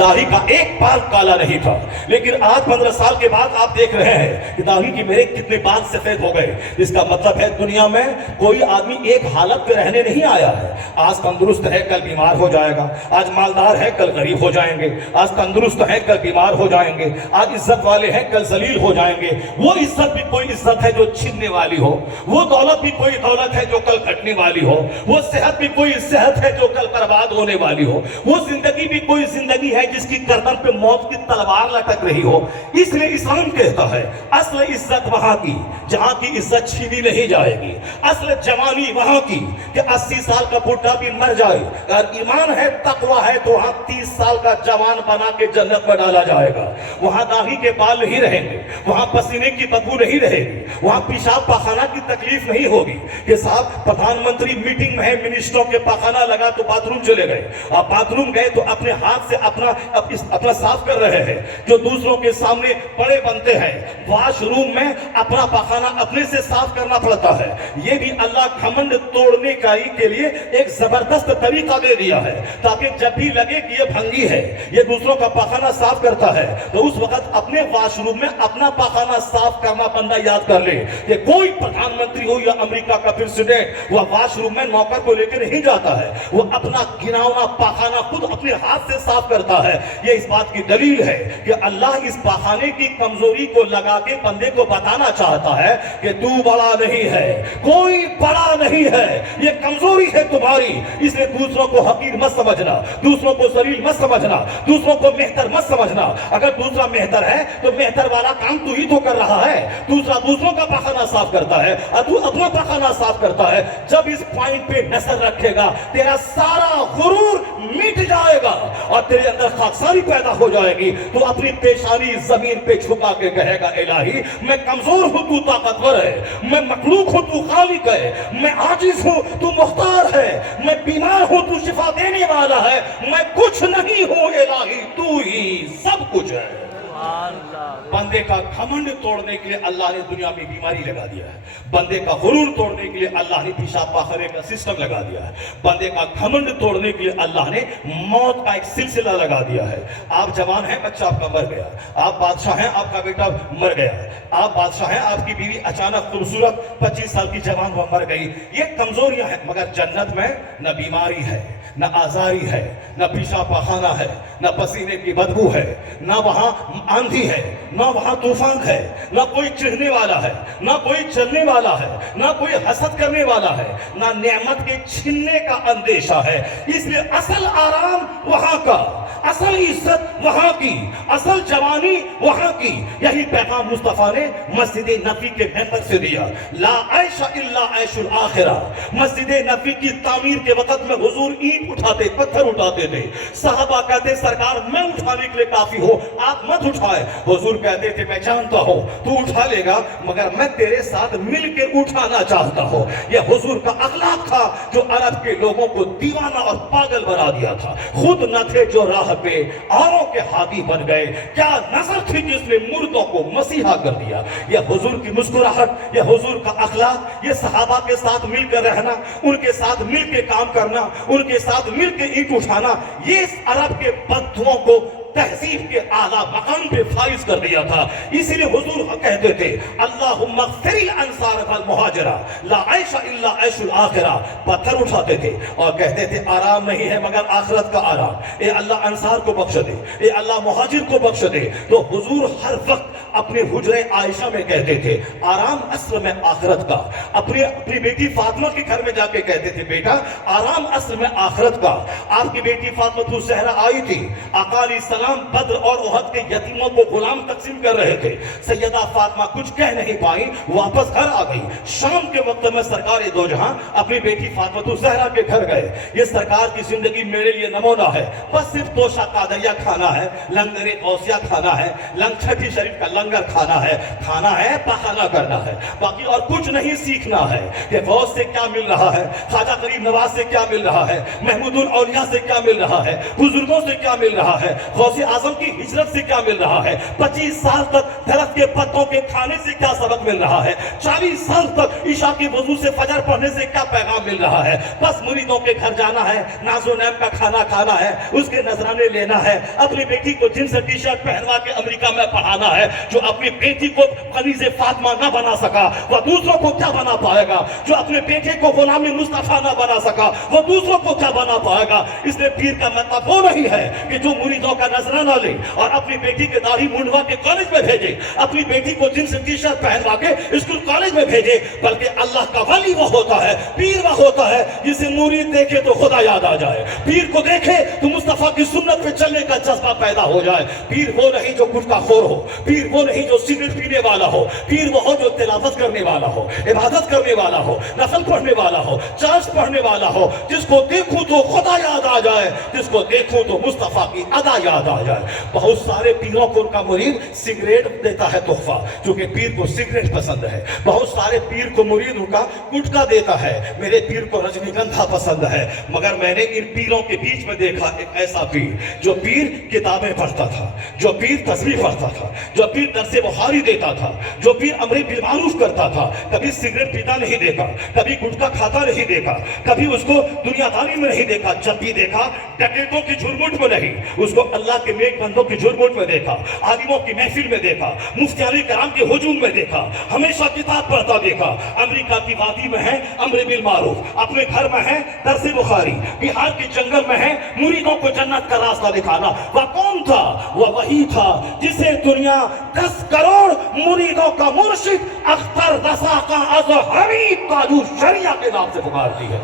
दाढ़ी का एक बाल काला नहीं था। लेकिन आज 15 साल के बाद आप देख रहे हैं कि दाढ़ी की मेरे कितने बाल सफेद हो गए। इसका मतलब है दुनिया में कोई आदमी एक हालत पे रहने नहीं आया है। आज तंदुरुस्त है कल बीमार हो जाएगा, आज मालदार है कल गरीब हो जाएंगे, आज तंदुरुस्त है कल बीमार हो जाएंगे, आज इज्जत वाले हैं कल जलील हो जाएंगे। वो इज्जत भी कोई इज्जत है जो छीनने वाली हो, वो दौलत भी कोई दौलत है जो कल घटने वाली हो, वो सेहत भी कोई सेहत है जो कल बर्बाद होने वाली हो, वो जिंदगी भी कोई जिंदगी है जिसकी गर्दन पे मौत की तलवार लटक रही हो। इसलिए इस्लाम कहता है असल इज्जत वहां की जहां की इज्जत छीनी नहीं जाएगी, असल जवानी वहां की कि 80 साल का बुढ़ा भी मर जाए अगर ईमान है तकवा है तो वहां 30 साल का जवान बना के जन्नत में डाला जाएगा। वहां दाढ़ी के बाल नहीं रहेंगे, वहां पसीने की बदबू नहीं रहेगी, वहां पेशाब पाखाना की तकलीफ नहीं होगी कि साहब प्रधानमंत्री मीटिंग में है, मिनिस्टरों के पाखाना लगा तो बाथरूम चले गए, आप बाथरूम गए तो अपने हाथ से अपना साफ कर रहे हैं। जो दूसरों के सामने बड़े बनते हैं वॉशरूम में अपना पाखाना अपने से साफ करना पड़ता है। ये भी अल्लाह घमंड तोड़ने का ही के लिए एक जबरदस्त तरीका दे दिया है ताकि जब भी लगे कि ये भंगी है, ये दूसरों का पाखाना साफ करता है, तो उस वक्त अपने वॉशरूम में अपना पाखाना साफ करना बंदा याद कर ले कि कोई प्रधानमंत्री हो या अमेरिका का प्रेसिडेंट वह वॉशरूम में नौकर को लेकर नहीं जाता है, वो अपना गिनावना पाखाना खुद अपने हाथ से साफ करता है। ये इस बात की दलील है कि अल्लाह इस पाखाने की कमजोरी को लगा के बंदे को बताना चाहता है कि तू बड़ा नहीं है, कोई बड़ा नहीं है, ये कमजोरी है तुम्हारी। इसलिए दूसरों को हकीर मत समझना, दूसरों को जलील मत समझना, दूसरों को मेहतर मत समझना। अगर दूसरा मेहतर है तो मेहतर वाला काम तू ही तो कर रहा है। दूसरा दूसरों का पाखाना साफ करता है और तू अपना पाखाना साफ करता है। जब इस पॉइंट पे नजर रखेगा तेरा सारा गुरूर मिट जाएगा और तेरे अंदर खाकसारी पैदा हो जाएगी। तो अपनी पेशानी जमीन पे झुका के कहेगा इलाही मैं कमजोर हूं तू ताकतवर है, मैं मखलूक हूं तू खालिक है, मैं आजिज हूं तू मुख्तार है, मैं बीमार हूं तू शिफा देने वाला है, मैं कुछ नहीं हूं इलाही तू ही सब कुछ है। बंदे का घमंड तोड़ने के लिए अल्लाह ने दुनिया में बीमारी लगा दिया है, बंदे का गुरूर तोड़ने के लिए अल्लाह ने पेशाब पाखरे का सिस्टम लगा दिया है, बंदे का घमंड तोड़ने के लिए अल्लाह ने मौत का एक सिलसिला लगा दिया है। आप जवान हैं, बच्चा आपका मर गया, आप बादशाह हैं, आपका बेटा मर गया, आप बादशाह हैं, आपकी बीवी अचानक खूबसूरत 25 साल की जवान वो मर गई। ये कमजोरियां हैं, मगर जन्नत में न बीमारी है, न आजारी है, न पेशाब पाखाना है, न पसीने की बदबू है, न वहां आंधी है, न वहां तूफान है, न कोई चिढ़ने वाला है, न कोई चलने वाला है, न कोई हसद करने वाला है, न नेमत के छीनने का अंदेशा है। इसलिए असल आराम वहां का, असल इज्जत वहां की, असल जवानी वहां की। यही पैगाम मुस्तफा ने मस्जिद नबी के मेंबर से दिया, ला ऐशा इल्ला ऐशुल आखिरा। मस्जिद नबी की तामीर के वक्त में हुजूर ईंट उठाते, पत्थर उठाते थे, साहबा कहते सरकार मैं उठाने के लिए काफी हो, आप मत उठाए। हुजूर कहते थे मैं जानता हूं तू उठा लेगा मगर मैं तेरे साथ मिलकर उठाना चाहता हूं। यह हुजूर का अखलाक था जो अरब के लोगों को दीवाना और पागल बना दिया था। खुद न थे जो राह पे औरों के हाथी बन गए, क्या नजर थी जिसने मुर्दों को मसीहा कर दिया। यह हुजूर की मुस्कुराहट, यह हुजूर का अखलाक, यह सहाबा के साथ मिलकर रहना, उनके साथ मिलकर काम करना, उनके साथ मिलकर ईंट उठाना, ये इस अरब के बद्दुओं को तहजीब के आला मकाम पे फाइज कर दिया था। इसीलिए हुजूर कहते थे अल्लाहुम्मा ग़फिरिल अंसार वल मुहाजिरा ला ऐशा इल्ला ऐशुल आखिरा। पत्थर उठाते थे और कहते थे आराम नहीं है मगर आखिरत का आराम। ए अल्लाह अंसार को बख्श दे, ए अल्लाह मुहाजिर को बख्श दे। तो हुजूर हर वक्त अपने हुजरे आयशा में कहते थे आराम असल में आखिरत का। अपनी बेटी फातिमा के घर में जाके कहते थे बेटा आराम असल में आखिरत का। आपकी बेटी फातिमा ज़हरा आई थी, आका अलैहिस्सलाम बद्र और उहद के यतीमों को गुलाम तकसीम कर रहे थे। सैयदा फातिमा कुछ कह नहीं पाई, वापस घर आ गई। शाम के वक्त में सरकार दो जहां अपनी बेटी फातिमा ज़हरा के घर गए। ये सरकार की जिंदगी मेरे लिए नमूना है, बस सिर्फ तोशा कादरिया खाना है, लंगर गौसिया खाना है, छठी शरीफ का लंगर खाना है, पाखाना करना है, बाकी और कुछ नहीं सीखना है कि गौस से क्या मिल रहा है, ख्वाजा गरीब नवाज से क्या मिल रहा है, महमूदुल औलिया से क्या मिल रहा है, बुजुर्गों से क्या मिल रहा है, गौसे आजम की हिजरत से क्या मिल रहा है, 25 साल तक दरख्त के पत्तों के खाने से क्या सबक मिल रहा है, 40 साल तक ईशा के वजू से फजर पढ़ने से क्या पैगाम मिल रहा है। बस मुरीदों के घर जाना है, नाज़ो नैम का खाना खाना है, उसके नजराने लेना है, अपनी बेटी को जींस टी शर्ट पहनवा के अमेरिका में पढ़ाना है। जो अपनी बेटी को कनीज़े फातिमा ना बना सका वह दूसरों को क्या बना पाएगा, जो अपने बेटे को गुलामी मुस्तफा ना बना सका वो दूसरों को क्या बना पाएगा। इसलिए पीर का मतलब वो नहीं है कि जो मुरीदों का नजराना ले और अपनी बेटी के दाढ़ी मुंडवा के कॉलेज में भेजे, अपनी बेटी को जींस टी शर्ट पहनवा के स्कूल कॉलेज में भेजे, बल्कि अल्लाह का वली वो होता है, पीर वो होता है जिसे मुरीद देखे तो खुदा याद आ जाए, पीर को देखे तो मुस्तफा की सुन्नत पे चलने का जज्बा पैदा हो जाए। पीर वो नहीं जो गुटखा खोर हो, पीर वो नहीं जो सिगरेट पीने वाला हो, पीर वो हो जो तिलावत करने वाला हो, इबादत करने वाला हो, नफल पढ़ने वाला हो, चार्ज पढ़ने वाला हो, जिसको देखूं तो खुदा याद आ जाए, जिसको देखूं तो मुस्तफा की अदा याद आ जाए। बहुत सारे पीरों को उनका मुरीद सिगरेट देता है तोहफा, क्योंकि पीर को सिगरेट पसंद है। बहुत सारे पीर को मुरीद उनका गुटखा देता है, मेरे पीर को रजनीगंधा पसंद है। मगर मैंने इन पीरों के बीच में देखा एक ऐसा पीर जो पीर किताबें पढ़ता था, जो पीर तस्बीह पढ़ता था, जो पीर दर्से बुखारी देता था, जो पीर अमर बिल मारूफ करता था। कभी सिगरेट पीता नहीं देखा, कभी गुटखा खाता नहीं देखा, कभी उसको दुनियादारी में नहीं देखा। जब भी देखा डकैतों की झुरमुट में नहीं, उसको अल्लाह के नेक बंदों की झुरमुट में देखा, आलिमों की महफिल में देखा, मुफ्तियाने कराम के हुजूम में देखा, हमेशा किताब पढ़ता देखा। अमेरिका की वादी में है अमर बिल मारूफ, अपने घर में है दर्से बुखारी, बिहार के जंगल में है मुरीदों को जन्नत का रास्ता दिखाना। वह कौन था? वह वही था जिसे दुनिया 10 करोड़ मुरीदों का मुर्शिद अख्तर रसा का अज़हरी ताजु शरिया के नाम से पुकारती है।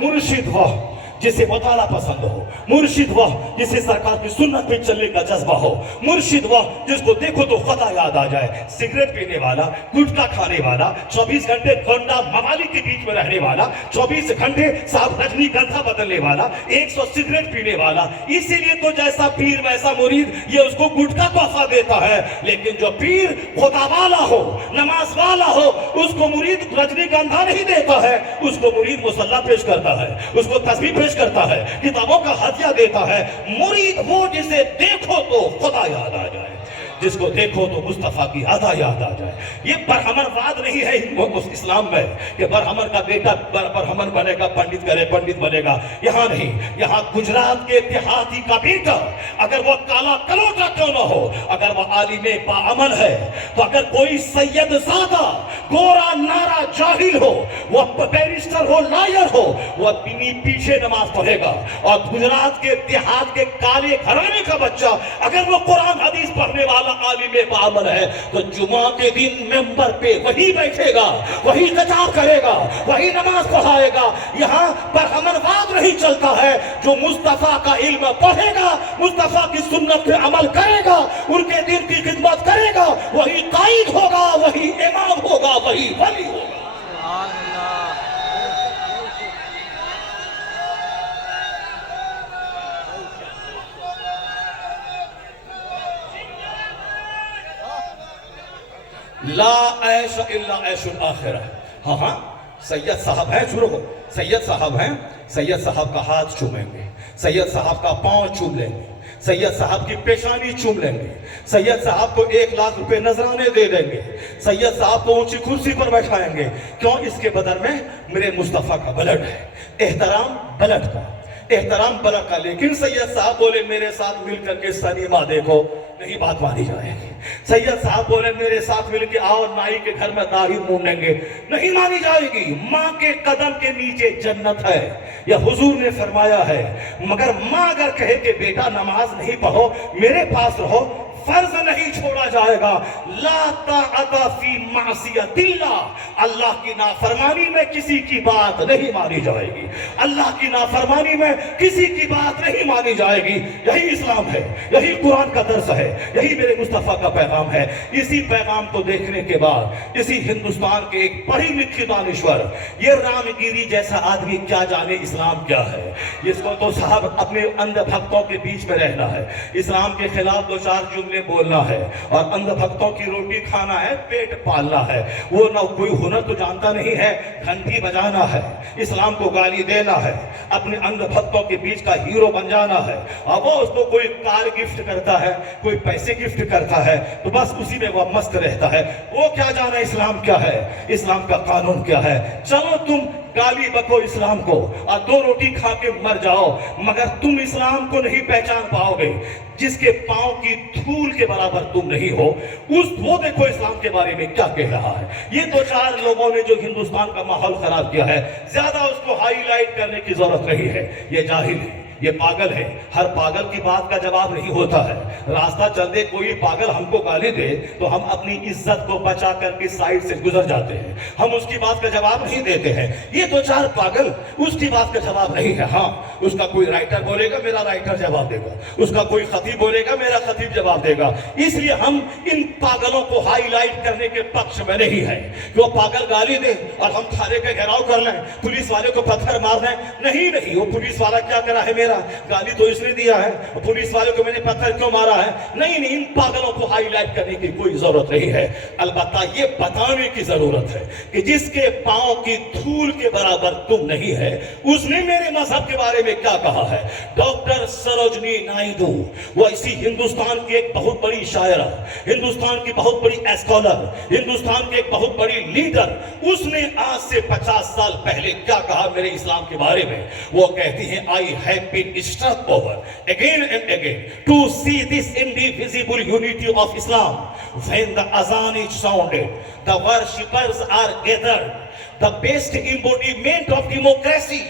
मुर्शिद वह जिसे मुताला पसंद हो, मुर्शिद वह जिसे सरकार की सुन्नत पे चलने का जज्बा हो, मुर्शिद वह जिसको देखो तो खुदा याद आ जाए। सिगरेट पीने वाला, गुटखा खाने वाला, 24 घंटे गोंडा मवाली के बीच में रहने वाला, 24 घंटे साहब रजनीगंधा बदलने वाला, 100 सिगरेट पीने वाला, इसीलिए तो जैसा पीर वैसा मुरीद, ये उसको गुटखा तोहफा देता है। लेकिन जो पीर खुदा वाला हो, नमाज वाला हो, उसको मुरीद रजनीगंधा नहीं देता है, उसको मुरीद मुसल्ला पेश करता है, उसको तस्बीह पेश करता है, किताबों का हदिया देता है। मुरीद वो जिसे देखो तो खुदा याद आ जाए, जिसको देखो तो मुस्तफा की अदा याद आ जाए। ये बरहमनवाद नहीं है इस्लाम में कि बरहमन का बेटा बरहमन बनेगा, पंडित करे पंडित बनेगा। यहाँ नहीं, यहाँ गुजरात के देहाती का बेटा अगर वो काला कलोटा क्यों ना हो, अगर वो आलिमे बाअमल है, तो अगर कोई सैयद ज़ादा गोरा नारा जाहिल हो, वो बैरिस्टर हो, लॉयर हो, वो अपनी पीछे नमाज पढ़ेगा। और गुजरात के देहात के काले घराने का बच्चा अगर वो कुरान हदीस पढ़ने वाला आलिमे बाअमल है, तो जुमा के दिन मेंबर पे वही बैठेगा, वही खिताब करेगा, वही नमाज पढ़ाएगा। यहाँ पर अमनवाद नहीं चलता है। जो मुस्तफा का इल्म पढ़ेगा, मुस्तफा की सुन्नत पे अमल करेगा, उनके दिन की खिदमत करेगा, वही कायद होगा, वही इमाम होगा, वही वली होगा। ला ऐश इल्ला ऐशुल आखिरह। हाँ हाँ, सैयद साहब हैं, शुरू हो, सैयद साहब हैं, सैयद साहब का हाथ चूमेंगे, सैयद साहब का पांव चूम लेंगे, सैयद साहब की पेशानी चूम लेंगे, सैयद साहब को 1 लाख रुपए नजराने दे देंगे, सैयद साहब को ऊंची कुर्सी पर बैठाएंगे। क्यों? इसके बदल में मेरे मुस्तफा का ब्लड है, एहतराम ब्लड का, एहतराम ब्लड का। लेकिन सैयद साहब बोले मेरे साथ मिलकर के सनीमा देखो, नहीं बात मानी जाएगी। सैयद साहब बोले मेरे साथ मिलके आओ नाई के घर में दाढ़ी मूंडेंगे, नहीं मानी जाएगी। माँ के कदम के नीचे जन्नत है, यह हुजूर ने फरमाया है। मगर माँ अगर कहे कि बेटा नमाज नहीं पढ़ो, मेरे पास रहो, फर्ज नहीं छोड़ा जाएगा। ला ताअता फी मासियतिल्लाह, अल्लाह की नाफरमानी में किसी की बात नहीं मानी जाएगी, अल्लाह की नाफरमानी में किसी की बात नहीं मानी जाएगी। यही इस्लाम है, यही कुरान का दर्स है, यही मेरे मुस्तफा का पैगाम है। इसी पैगाम को देखने के बाद इसी हिंदुस्तान के एक पढ़ी लिखी दानिश्वर, ये रामगिरी जैसा आदमी क्या जाने इस्लाम क्या है। इसको तो साहब अपने अंध भक्तों के बीच में रहना है, इस्लाम के खिलाफ 2-4 जुमले نے بولنا ہے اور اندھ بھکتوں کی روٹی کھانا ہے، پیٹ پالنا ہے. وہ نہ کوئی ہنر تو جانتا نہیں ہے، گھنٹی بجانا ہے، اسلام کو گالی دینا ہے، اپنے اندھ بھکتوں کے بیچ کا ہیرو بن جانا ہے. اور وہ اس کو کوئی کار گفٹ کرتا ہے، کوئی پیسے گفٹ کرتا ہے تو بس اسی میں وہ مست رہتا ہے. وہ کیا جانا اسلام کیا ہے، اسلام کا قانون کیا ہے. چلو تم گالی بکو اسلام کو اور 2 روٹی کھا کے مر جاؤ، مگر تم اسلام کو نہیں پہچان پاؤ گے. جس کے پاؤں کی دھول کے برابر تم نہیں ہو، وہ دیکھو اسلام کے بارے میں کیا کہہ رہا ہے. یہ 2-4 لوگوں نے جو ہندوستان کا ماحول خراب کیا ہے، زیادہ اس کو ہائی لائٹ کرنے کی ضرورت نہیں ہے. یہ جاہل ہے، یہ پاگل ہے. ہر پاگل کی بات کا جواب نہیں ہوتا ہے. راستہ چل دے کوئی پاگل ہم کو گالی دے تو ہم اپنی عزت کو بچا کر کے سائڈ سے گزر جاتے ہیں، ہم اس کی بات کا جواب نہیں دیتے ہیں. یہ 2-4 پاگل اس کی بات کا جواب نہیں ہے. ہاں، اس کا کوئی رائٹر بولے گا، میرا رائٹر جواب دے گا. اس کا کوئی خطیب بولے گا، میرا خطیب جواب دے گا. اس لیے ہم ان پاگلوں کو ہائی لائٹ کرنے کے پکش میں نہیں ہے کہ وہ پاگل گالی دے اور ہم تھانے کا گھیراؤ کر لیں، پولیس والے کو پتھر مار دیں. نہیں، وہ پولیس والا کیا کرا ہے، میرا گالی تو اس نے دیا ہے، پولیس والے کو میں نے پتھر کیوں مارا ہے. نہیں، ان پاگلوں کو ہائی لائٹ کرنے کی کوئی ضرورت نہیں ہے. البتہ یہ بتانے کی ضرورت ہے کہ جس کے پاؤں کی دھول کے برابر تم نہیں ہے، اس نے میرے مذہب کے بارے میں کیا کہا ہے. ڈاکٹر سروجنی نائیڈو، وہ اسی ہندوستان کی ایک بہت بڑی شاعرہ، ہندوستان کی بہت بڑی اسکالر، ہندوستان کی ایک بہت بڑی لیڈر، اس نے آج سے 50 سال پہلے کیا کہا میرے اسلام کے بارے میں. وہ کہتی ہیں I have been struck over again and again to see this indivisible unity of Islam. When the azan is sounded, the worshippers are gathered. The best embodiment of democracy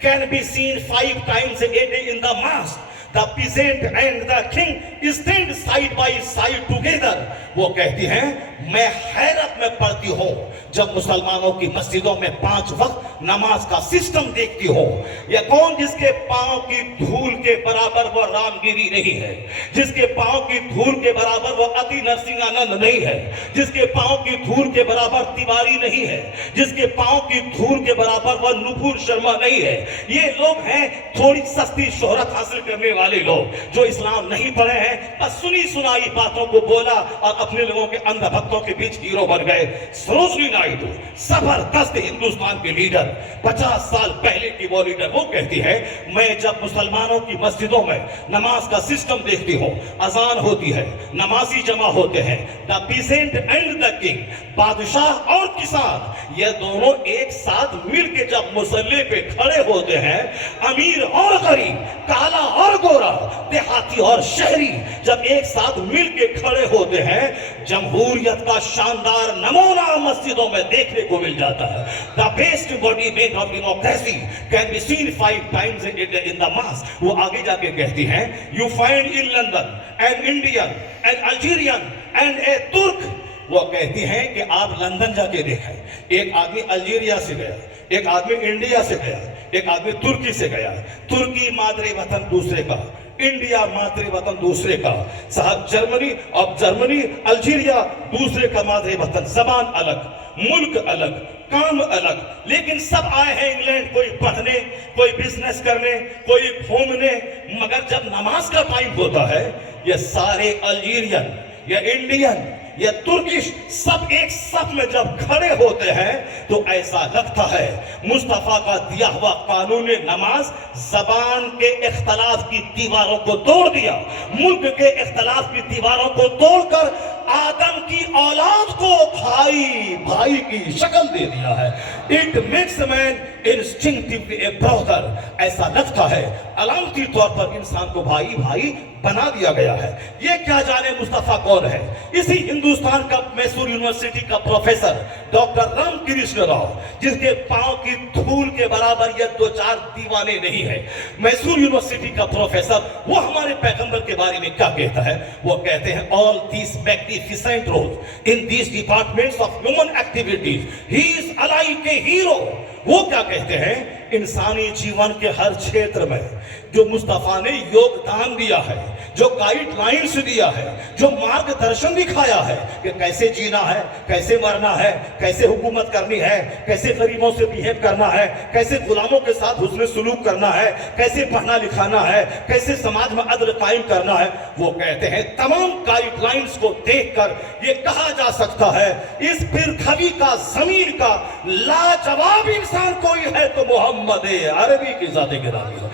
can be seen 5 times a day in the mosque. The peasant and the king stand side by side together. وہ کہتی ہیں میں حیرت میں پڑتی ہوں جب مسلمانوں کی مسجدوں میں 5 وقت نماز کا سسٹم دیکھتی ہوں. یہ کون جس کے پاؤں کی دھول کے برابر وہ رام گیری نہیں ہے، جس کے پاؤں کی دھول کے برابر وہ اتی نرسنگ آنند نہیں ہے، جس کے پاؤں کی دھول کے برابر تیواری نہیں ہے، جس کے پاؤں کی دھول کے برابر وہ نپور شرما نہیں ہے. یہ لوگ ہیں تھوڑی سستی شہرت حاصل کرنے والے لوگ جو اسلام نہیں پڑھے ہیں، بس سنی سنائی باتوں کو بولا اور اپنے لوگوں کے اندھ بھکتوں کے بیچ ہیرو بن گئے. سروجنی نائیڈو زبردست ہندوستان کے لیڈر، 50 سال پہلے کی وہ لیڈر، وہ کہتی ہے میں جب مسلمانوں کی مسجدوں میں نماز کا سسٹم دیکھتی ہوں، اذان ہوتی ہے، نمازی جمع ہوتے ہیں، دا پیسنٹ اینڈ دا کنگ، بادشاہ اور کسان، یہ دونوں ایک ساتھ مل کے جب مصلی پہ کھڑے ہوتے ہیں، امیر اور غریب، کالا اور گورا، دیہاتی اور شہری جب ایک ساتھ مل کے کھڑے ہوتے ہیں، جمہوریت کا شاندار نمونہ مسجدوں میں دیکھنے کو مل جاتا ہے. The best embodiment of democracy can be seen 5 times in the mosque. وہ آگے جا کے کہتی ہیں You find in London an Indian, an Algerian and a Turk. وہ کہتی ہیں کہ آپ لندن جا کے دیکھیں، ایک آدمی الجیریا سے گیا، ایک آدمی انڈیا سے گیا، ایک آدمی ترکی سے گیا. ترکی مادر وطن دوسرے کا، انڈیا مادر وطن دوسرے کا. صاحب جرمنی الجیریا دوسرے کا مادر وطن. زبان الگ، ملک الگ، کام الگ، لیکن سب آئے ہیں انگلینڈ، کوئی پڑھنے، کوئی بزنس کرنے، کوئی گھومنے. مگر جب نماز کا ٹائم ہوتا ہے، یہ سارے الجیرین، یہ انڈین، یہ ترکش سب ایک صف میں جب کھڑے ہوتے ہیں تو ایسا لگتا ہے مصطفیٰ کا دیا ہوا قانون نماز زبان کے اختلاف کی دیواروں کو توڑ دیا، ملک کے اختلاف کی دیواروں کو توڑ کر آدم کی اولاد کو بھائی کی شکل دے دیا ہے. It makes man instinctively a brother. ایسا لگتا ہے علامتی طور پر انسان کو بھائی بنا دیا گیا ہے. یہ کیا جانے مصطفیٰ کون ہے. اسی ہندوستان کا میسور یونیورسٹی کا پروفیسر ڈاکٹر رام کرشن راؤ، جس کے پاؤں کی دھول کے برابر یہ 2-4 دیوانے نہیں ہے، میسور یونیورسٹی کا پروفیسر، وہ ہمارے پیغمبر کے بارے میں کیا کہتا ہے. وہ کہتے ہیں all these magnificent roles in these departments of human activities, he is alike a hero وہ کیا کہتے ہیں؟ انسانی جیون کے ہر چھیتر میں جو مصطفیٰ نے یوگدان دیا ہے، جو گائیڈ لائنز دیا ہے، جو مارگ درشن دکھایا ہے کہ کیسے جینا ہے، کیسے مرنا ہے، کیسے حکومت کرنی ہے، کیسے غریبوں سے بیہیو کرنا ہے، کیسے غلاموں کے ساتھ حسن سلوک کرنا ہے، کیسے پڑھنا لکھانا ہے، کیسے سماج میں عدل قائم کرنا ہے، وہ کہتے ہیں تمام گائیڈ لائنز کو دیکھ کر یہ کہا جا سکتا ہے اس پرتھوی کا، زمین کا لاجواب انسان کوئی ہے تو محمد عربی کی ذات گرامی ہے۔